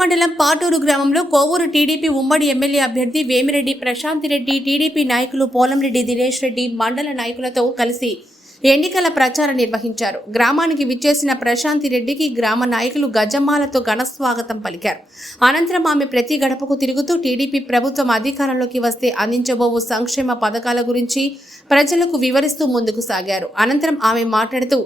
మండలం పాటూరు గ్రామంలో కోవూరు టీడీపీ ఉమ్మడి ఎమ్మెల్యే అభ్యర్థి వేమిరెడ్డి ప్రశాంత్ రెడ్డి టీడీపీ నాయకులు పోలంరెడ్డి దినేష్ రెడ్డి మండల నాయకులతో కలిసి ఎన్నికల ప్రచారం నిర్వహించారు. గ్రామానికి విచ్చేసిన ప్రశాంతి రెడ్డికి గ్రామ నాయకులు గజమ్మాలతో ఘన స్వాగతం పలికారు. అనంతరం ఆమె ప్రతి గడపకు తిరుగుతూ టీడీపీ ప్రభుత్వం అధికారంలోకి వస్తే అందించబోవు సంక్షేమ పథకాల గురించి ప్రజలకు వివరిస్తూ ముందుకు సాగారు. అనంతరం ఆమె మాట్లాడుతూ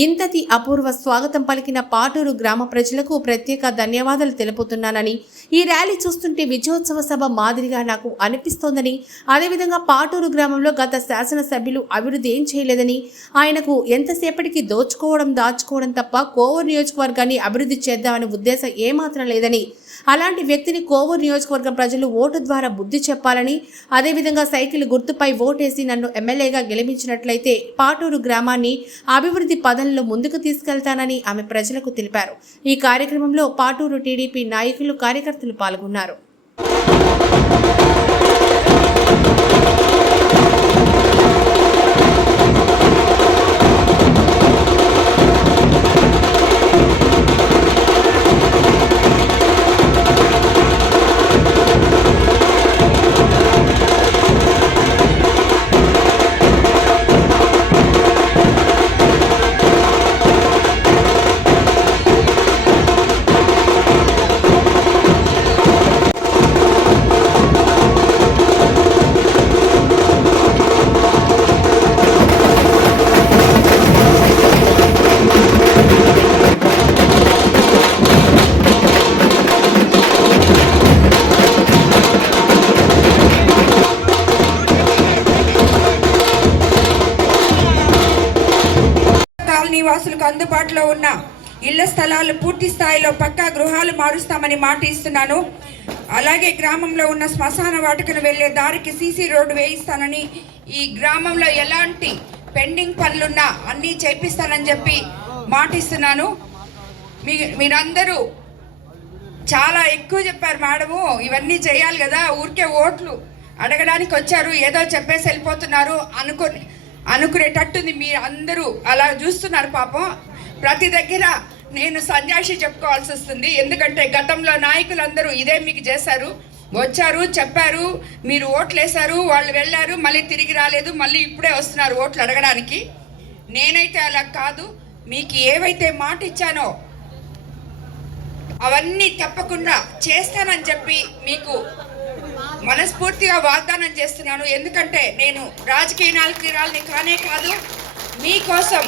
ఇంతటి అపూర్వ స్వాగతం పలికిన పాటూరు గ్రామ ప్రజలకు ప్రత్యేక ధన్యవాదాలు తెలుపుతున్నానని ఈ ర్యాలీ చూస్తుంటే విజయోత్సవ సభ మాదిరిగా నాకు అనిపిస్తోందని అదేవిధంగా పాటూరు గ్రామంలో గత శాసనసభ్యులు అభివృద్ధి ఏం చేయలేదని ఆయనకు ఎంతసేపటికి దోచుకోవడం దాచుకోవడం తప్ప కోవూరు నియోజకవర్గాన్ని అభివృద్ధి చేద్దామనే ఉద్దేశం ఏమాత్రం లేదని అలాంటి వ్యక్తిని కోవూరు నియోజకవర్గం ప్రజలు ఓటు ద్వారా బుద్ధి చెప్పాలని అదేవిధంగా సైకిల్ గుర్తుపై ఓటేసి నన్ను ఎమ్మెల్యేగా గెలిపించినట్లయితే పాటూరు గ్రామాన్ని అభివృద్ధి పదంలో ముందుకు తీసుకెళ్తానని ఆమె ప్రజలకు తెలిపారు. ఈ కార్యక్రమంలో పాటూరు టీడీపీ నాయకులు కార్యకర్తలు పాల్గొన్నారు. కాలనీ అందుబాటులో ఉన్న ఇళ్ళ స్థలాలు పూర్తి స్థాయిలో పక్కా గృహాలు మారుస్తామని మాట ఇస్తున్నాను. అలాగే గ్రామంలో ఉన్న శ్మశాన వాటికను వెళ్ళే దారికి సీసీ రోడ్డు వేయిస్తానని ఈ గ్రామంలో ఎలాంటి పెండింగ్ పనులున్నా అన్నీ చేపిస్తానని చెప్పి మాటిస్తున్నాను మీ మీరందరూ చాలా ఎక్కువ చెప్పారు మేడము ఇవన్నీ చేయాలి కదా ఊరికే ఓట్లు అడగడానికి వచ్చారు ఏదో చెప్పేసి వెళ్ళిపోతున్నారు అనుకుని అనుకునేటట్టుంది. మీరు అందరూ అలా చూస్తున్నారు పాపం. ప్రతి దగ్గర నేను సన్యాసి చెప్పుకోవాల్సి వస్తుంది. ఎందుకంటే గతంలో నాయకులందరూ ఇదే మీకు చేశారు. వచ్చారు చెప్పారు మీరు ఓట్లు వేశారు వాళ్ళు వెళ్ళారు మళ్ళీ తిరిగి రాలేదు మళ్ళీ ఇప్పుడే వస్తున్నారు ఓట్లు అడగడానికి. నేనైతే అలా కాదు. మీకు ఏవైతే మాట ఇచ్చానో అవన్నీ తప్పకుండా చేస్తానని చెప్పి మీకు మనస్ఫూర్తిగా వాగ్దానం చేస్తున్నాను. ఎందుకంటే నేను రాజకీయ నాయకురాలని కానే కాదు మీకోసం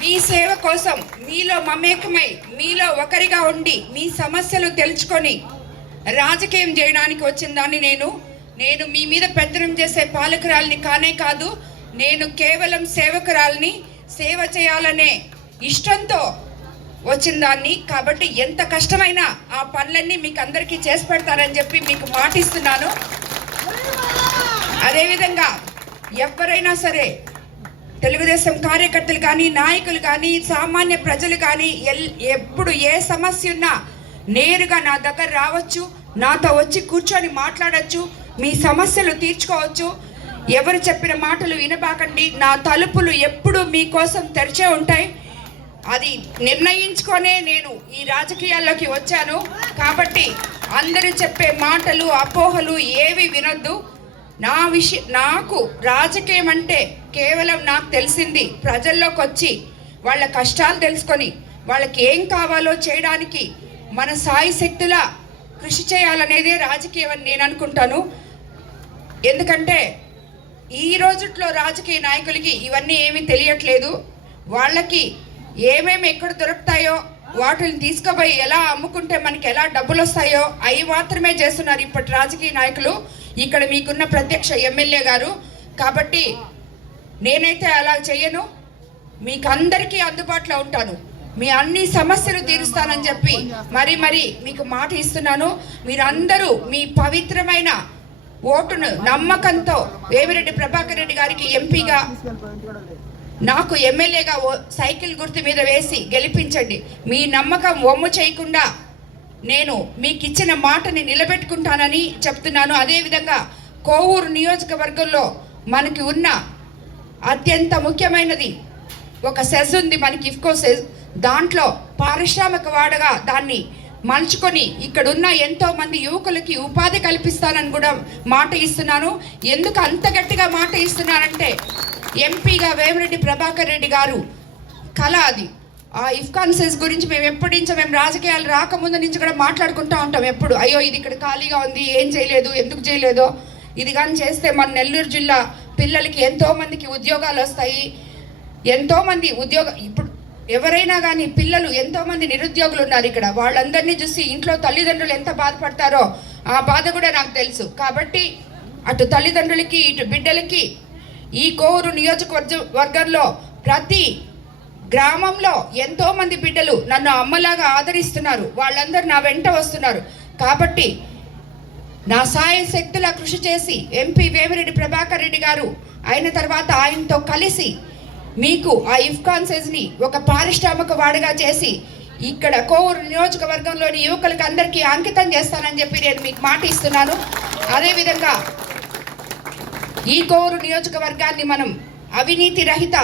మీ సేవ కోసం మీలో మమేకమై మీలో ఒకరిగా ఉండి మీ సమస్యలు తెలుసుకొని రాజకీయం చేయడానికి వచ్చిన దాన్ని నేను నేను మీ మీద పెత్తనం చేసే పాలకురాల్ని కానే కాదు నేను కేవలం సేవకురాల్ని సేవ చేయాలనే ఇష్టంతో వచ్చిన దాన్ని కాబట్టి ఎంత కష్టమైనా ఆ పనులన్నీ మీకు అందరికీ చేసి పెడతానని చెప్పి మీకు మాటిస్తున్నాను. అదేవిధంగా ఎవరైనా సరే తెలుగుదేశం కార్యకర్తలు కానీ నాయకులు కానీ సామాన్య ప్రజలు కానీ ఎల్ ఎప్పుడు ఏ సమస్య ఉన్నా నేరుగా నా దగ్గర రావచ్చు నాతో వచ్చి కూర్చొని మాట్లాడచ్చు మీ సమస్యలు తీర్చుకోవచ్చు. ఎవరు చెప్పిన మాటలు వినబాకండి. నా తలుపులు ఎప్పుడు మీకోసం తెరిచే ఉంటాయి. అది నిర్ణయించుకొనే నేను ఈ రాజకీయాల్లోకి వచ్చాను. కాబట్టి అందరూ చెప్పే మాటలు అపోహలు ఏవి వినొద్దు. నా విషయ నాకు రాజకీయం అంటే కేవలం నాకు తెలిసింది ప్రజల్లోకి వచ్చి వాళ్ళ కష్టాలు తెలుసుకొని వాళ్ళకి ఏం కావాలో చేయడానికి మన సాయి శక్తుల కృషి చేయాలనేదే రాజకీయం అని నేను అనుకుంటాను. ఎందుకంటే ఈ రోజుట్లో రాజకీయ నాయకులకి ఇవన్నీ ఏమీ తెలియట్లేదు. వాళ్ళకి ఏమేమి ఎక్కడ దొరుకుతాయో వాటిని తీసుకుపోయి ఎలా అమ్ముకుంటే మనకి ఎలా డబ్బులు వస్తాయో అవి మాత్రమే చేస్తున్నారు ఇప్పటి రాజకీయ నాయకులు. ఇక్కడ మీకున్న ప్రత్యక్ష ఎమ్మెల్యే గారు. కాబట్టి నేనైతే అలా చెయ్యను. మీకు అందరికీ అందుబాటులో ఉంటాను. మీ అన్ని సమస్యలు తీరుస్తానని చెప్పి మరి మరి మీకు మాట ఇస్తున్నాను. మీరందరూ మీ పవిత్రమైన ఓటును నమ్మకంతో వేమిరెడ్డి ప్రభాకర్ రెడ్డి గారికి ఎంపీగా నాకు ఎమ్మెల్యేగా ఓ- సైకిల్ గుర్తు మీద వేసి గెలిపించండి. మీ నమ్మకం ఒమ్ము చేయకుండా నేను మీకు ఇచ్చిన మాటని నిలబెట్టుకుంటానని చెప్తున్నాను. అదేవిధంగా కోవూరు నియోజకవర్గంలో మనకి ఉన్న అత్యంత ముఖ్యమైనది ఒక సెజ్ ఉంది మనకి ఇఫ్కో సెజ్ దాంట్లో పారిశ్రామిక వాడగా దాన్ని మలుచుకొని ఇక్కడున్న ఎంతో మంది యువకులకి ఉపాధి కల్పిస్తానని కూడా మాట ఇస్తున్నాను. ఎందుకు అంత గట్టిగా మాట ఇస్తున్నానంటే ఎంపీగా వేమిరెడ్డి ప్రభాకర్ రెడ్డి గారు కళ అది. ఆ ఇఫ్కాన్సెస్ గురించి మేము ఎప్పటి నుంచో మేము రాజకీయాలు రాకముందు నుంచి కూడా మాట్లాడుకుంటూ ఉంటాం ఎప్పుడు. అయ్యో ఇది ఇక్కడ ఖాళీగా ఉంది ఏం చేయలేదు ఎందుకు చేయలేదో. ఇది కానీ చేస్తే మన నెల్లూరు జిల్లా పిల్లలకి ఎంతోమందికి ఉద్యోగాలు వస్తాయి. ఎంతోమంది ఉద్యోగ ఇప్పుడు ఎవరైనా కానీ పిల్లలు ఎంతోమంది నిరుద్యోగులు ఉన్నారు ఇక్కడ. వాళ్ళందరినీ చూసి ఇంట్లో తల్లిదండ్రులు ఎంత బాధపడతారో ఆ బాధ కూడా నాకు తెలుసు. కాబట్టి అటు తల్లిదండ్రులకి ఇటు బిడ్డలకి ఈ కోవూరు నియోజకవర్గ వర్గంలో ప్రతి గ్రామంలో ఎంతో మంది బిడ్డలు నన్ను అమ్మలాగా ఆదరిస్తున్నారు. వాళ్ళందరూ నా వెంట వస్తున్నారు. కాబట్టి నా సాయ శక్తుల కృషి చేసి ఎంపీ వేమిరెడ్డి ప్రభాకర్ రెడ్డి గారు అయిన తర్వాత ఆయనతో కలిసి మీకు ఆ ఇఫ్కాన్సెస్ని ఒక పారిశ్రామిక వాడగా చేసి ఇక్కడ కోవూరు నియోజకవర్గంలోని యువకులకు అందరికీ అంకితం చేస్తానని చెప్పి నేను మీకు మాట ఇస్తున్నాను. అదేవిధంగా ఈ కోవూరు నియోజకవర్గాన్ని మనం అవినీతి రహిత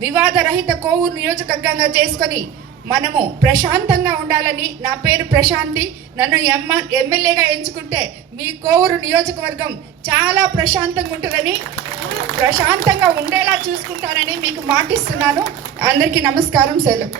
వివాద రహిత కోవూరు నియోజకవర్గంగా చేసుకొని మనము ప్రశాంతంగా ఉండాలని నా పేరు ప్రశాంతి. నన్ను ఎమ్మ ఎమ్మెల్యేగా ఎంచుకుంటే మీ కోవూరు నియోజకవర్గం చాలా ప్రశాంతంగా ఉంటుందని ప్రశాంతంగా ఉండేలా చూసుకుంటానని మీకు మాటిస్తున్నాను. అందరికీ నమస్కారం సెలవు.